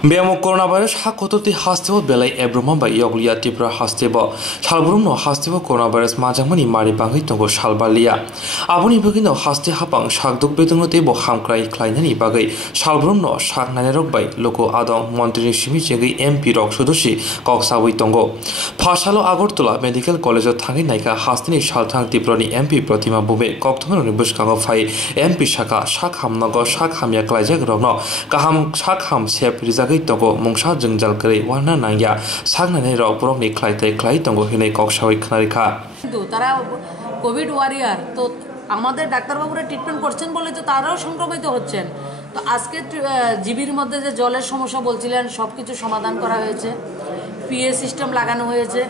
बेमो corona virus हाखोतोति हास्तेबो बेलाय एब्रमबा यगलिया तिब्रा हास्तेबो सालब्रुमनो हास्तेबो corona virus माजांमनि मारि बांगै तंगो सालबालिया आबुनि बगिनो हास्ते हापां सागदुक बेदंनो तेबो हामक्राय ख्लायनायनि बागै सालब्रुमनो सागनानै रकबाय लोको आदं मन्त्रिनि सिमि जेगै एमपि रक सदस्य कक्सावै तंगो फासालो आगरतला मेडिकेल कलेजआव थाङै नायका हास्तेनि सालथां तिब्रनि एमपि प्रतिमा बुबे कक्थमनि बुसकांगो फाय एमपि शाखा साग हामनगो साग हामिया क्लाइजाग रनो गाहाम साग हाम सेप रिजाग तंगो मुंसा जंजाल करे वाना नांगिया सागनानै रक ब्रकनि ख्लायथाय ख्लाय तंगो हिनै कक्सावै खनारिखा কিন্তু তারা কোভিড ওয়ারিয়ার তো আমাদের ডাক্তারবাবুরা ট্রিটমেন্ট করছেন বলে তো তারাও সংক্রমিত হচ্ছেন। তো আজকে জিবির মধ্যে যে জলের সমস্যা বলছিলেন সবকিছু সমাধান করা হয়েছে, পিএ সিস্টেম লাগানো হয়েছে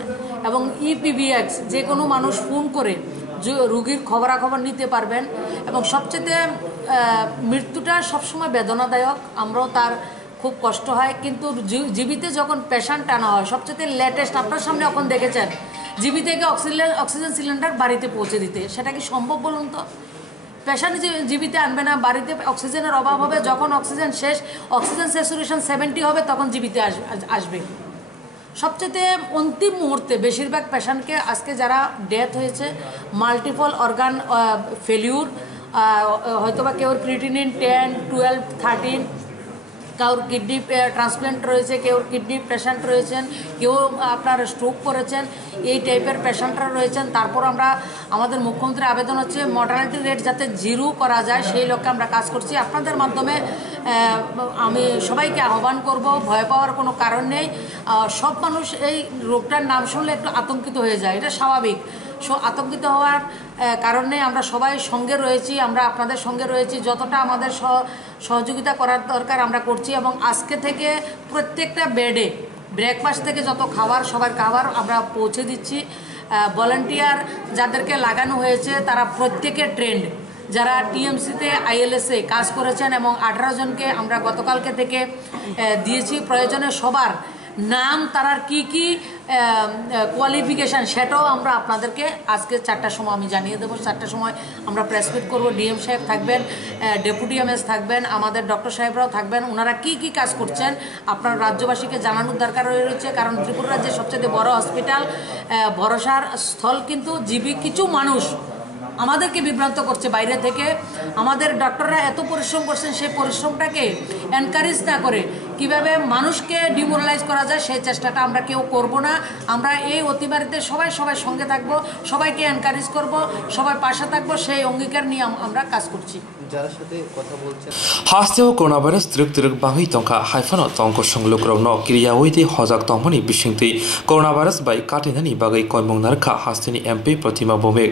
এবং ইপিবিএক্স যে কোনো মানুষ ফোন করে রোগীর খবরাখবর নিতে পারবেন এবং সবচেয়ে মৃত্যুটা সবসময় বেদনাদায়ক, আমরাও তার খুব কষ্ট হয়, কিন্তু জিবিতে যখন পেশেন্ট আনা হয় সবচেয়ে লেটেস্ট আপনার সামনে এখন দেখেছেন জিবি থেকে অক্সিজেন সিলিন্ডার বাড়িতে পৌঁছে দিতে, সেটা কি সম্ভব বলুন তো? পেশেন্ট জিবিতে আনবে না, বাড়িতে অক্সিজেনের অভাব হবে, যখন অক্সিজেন স্যাচুরেশন 70 হবে তখন জিবিতে আসবে। সবচেয়ে অন্তিম মুহূর্তে বেশিরভাগ পেশেন্টকে আজকে যারা ডেথ হয়েছে মাল্টিপল অর্গান ফেলিউর, হয়তোবা কেউ ক্রিটিনিন 10, 12, 13, কাউর কিডনি ট্রান্সপ্লান্ট রয়েছে, কেউ কিডনি পেশেন্ট রয়েছেন, কেউ আপনার স্ট্রোক করেছেন, এই টাইপের পেশেন্টরা রয়েছেন। তারপর আমরা আমাদের মুখ্যমন্ত্রীর আবেদন হচ্ছে মর্টালিটি রেট যাতে 0 করা যায় সেই লক্ষ্যে আমরা কাজ করছি। আপনাদের মাধ্যমে আমি সবাইকে আহ্বান করব, ভয় পাওয়ার কোনো কারণ নেই। সব মানুষ এই রোগটার নাম শুনলে একটু আতঙ্কিত হয়ে যায়, এটা স্বাভাবিক। আতঙ্কিত হওয়ার কারণে আমরা সবাই সঙ্গে রয়েছি, আমরা আপনাদের সঙ্গে রয়েছি, যতটা আমাদের সহযোগিতা করার দরকার আমরা করছি এবং আজকে থেকে প্রত্যেকটা বেডে ব্রেকফাস্ট থেকে যত খাবার সবার খাবার আমরা পৌঁছে দিচ্ছি। ভলান্টিয়ার যাদেরকে লাগানো হয়েছে তারা প্রত্যেকে ট্রেন্ড, যারা টিএমসিতে আইএলএসে কাজ করেছেন এবং 18 জনকে আমরা গতকালকে থেকে দিয়েছি। প্রয়োজনে সবার নাম, তারার কি কি কোয়ালিফিকেশান সেটাও আমরা আপনাদেরকে আজকে 4টার সময় আমি জানিয়ে দেবো। 4টার সময় আমরা প্রেস মিট করবো, ডিএম সাহেব থাকবেন, ডেপুটি এমএস থাকবেন, আমাদের ডক্টর সাহেবরাও থাকবেন। ওনারা কি কি কাজ করছেন আপনার রাজ্যবাসীকে জানানোর দরকার রয়েছে, কারণ ত্রিপুরা রাজ্যের সবচেয়ে বড় হসপিটাল, ভরসার স্থল, কিন্তু জিবি কিছু মানুষ আমাদেরকে বিভ্রান্ত করছে বাইরে থেকে। আমাদের ডক্টররা এত পরিশ্রম করছেন, সেই পরিশ্রমটাকে এনকারেজ না করে কিভাবে মানুষকে ডিমোরালাইজ করা যায় সেই চেষ্টাটা আমরা কেউ করব না। আমরা এই অতিমারিতে সবাই সঙ্গে থাকবো, সবাইকে এনকারেজ করব, সবাই পাশে থাকবো, সেই অঙ্গীকার নিয়ে আমরা কাজ করছি। যারা সাথে কথা বলছেন হাস্তেও করোনা ভাইরাস ত্রিক বাংই তংখা হাইফানো তংক সংলুক্রমनो क्रिया वैदि हजाक तंमनि बिसिंति करোনা भाइरस बाय काटिनानि बागै कयमंग नारखा हास्तेनि एमपि प्रतिमा बुमे।